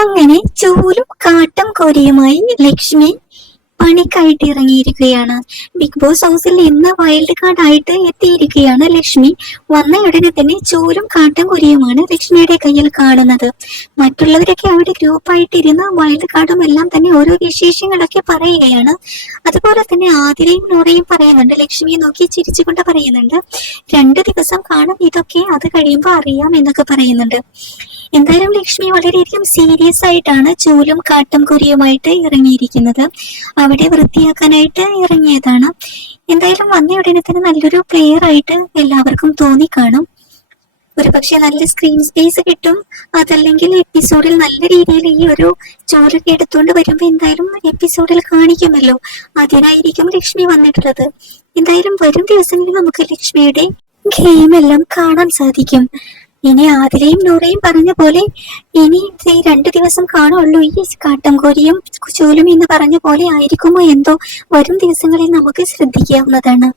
അങ്ങനെ ചൂലും കാട്ടം കോരിയുമായി ലക്ഷ്മി പണിക്കായിട്ട് ഇറങ്ങിയിരിക്കുകയാണ്. Big boss ഹൗസിൽ ഇന്ന് വൈൽഡ് കാർഡ് ആയിട്ട് എത്തിയിരിക്കുകയാണ് ലക്ഷ്മി. വന്ന ഉടനെ തന്നെ ചൂലും കാട്ടും കുരിയുമാണ് ലക്ഷ്മിയുടെ കയ്യിൽ കാണുന്നത്. മറ്റുള്ളവരൊക്കെ അവിടെ ഗ്രൂപ്പായിട്ട് ഇരുന്ന് വൈൽഡ് കാർഡും എല്ലാം തന്നെ ഓരോ വിശേഷങ്ങളൊക്കെ പറയുകയാണ്. അതുപോലെ തന്നെ ആതിരയും നൂറയും പറയുന്നുണ്ട്. ലക്ഷ്മിയെ നോക്കി ചിരിച്ചുകൊണ്ട് പറയുന്നുണ്ട്. രണ്ടു ദിവസം കാണും ഇതൊക്കെ അത് കഴിയുമ്പോൾ അറിയാം എന്നൊക്കെ പറയുന്നുണ്ട്. എന്തായാലും ലക്ഷ്മി വളരെയധികം സീരിയസ് ആയിട്ടാണ് ചൂലും കാട്ടും കുരിയുമായിട്ട് ഇറങ്ങിയിരിക്കുന്നത്. അവിടെ വൃത്തിയാക്കാനായിട്ട് ഇറങ്ങിയതാണ്. എന്തായാലും വന്ന ഉടനെ തന്നെ നല്ലൊരു പ്ലെയർ ആയിട്ട് എല്ലാവർക്കും തോന്നി കാണും ഒരു പക്ഷെ നല്ല സ്ക്രീൻ സ്പേസ് കിട്ടും. അതല്ലെങ്കിൽ എപ്പിസോഡിൽ നല്ല രീതിയിൽ ഈ ഒരു ചോരൊക്കെ എടുത്തുകൊണ്ട് വരുമ്പോൾ എന്തായാലും എപ്പിസോഡിൽ കാണിക്കുമല്ലോ. അതിനായിരിക്കും ലക്ഷ്മി വന്നിട്ടുള്ളത്. എന്തായാലും വരും ദിവസങ്ങളിൽ നമുക്ക് ലക്ഷ്മിയുടെ ഗെയിം എല്ലാം കാണാൻ സാധിക്കും. ഇനി ആതിരയും നൂറയും പറഞ്ഞ പോലെ ഇനി ഈ രണ്ടു ദിവസം കാണുള്ളൂ ഈ കാട്ടം കോരിയും ചൂലും എന്ന് പറഞ്ഞ പോലെ ആയിരിക്കുമോ എന്തോ വരും ദിവസങ്ങളിൽ നമുക്ക് ശ്രദ്ധിക്കാവുന്നതാണ്.